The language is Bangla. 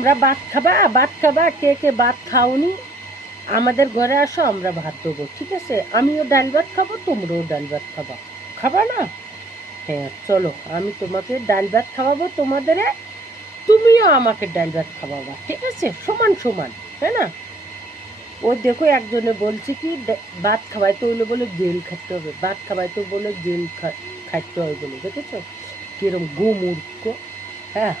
আমরা ভাত খাবা, কে কে ভাত খাওনি আমাদের ঘরে আসো, আমরা ভাত দেবো, ঠিক আছে? আমিও ডাল ভাত খাবো, তোমরাও ডাল ভাত খাবা না? হ্যাঁ চলো, আমি তোমাকে ডাল ভাত খাওয়াবো তোমাদের, তুমিও আমাকে ডাল ভাত খাওয়াবা, ঠিক আছে? সমান সমান, তাই না? ওই দেখো একজনে বলছে কি ভাত খাওয়াইতে হইলে বলে জেল খাটতে হবে, ভাত খাওয়াইতে বলে জেল খাটতে হবে বলে, দেখেছো কিরম গোমূর্খ? হ্যাঁ।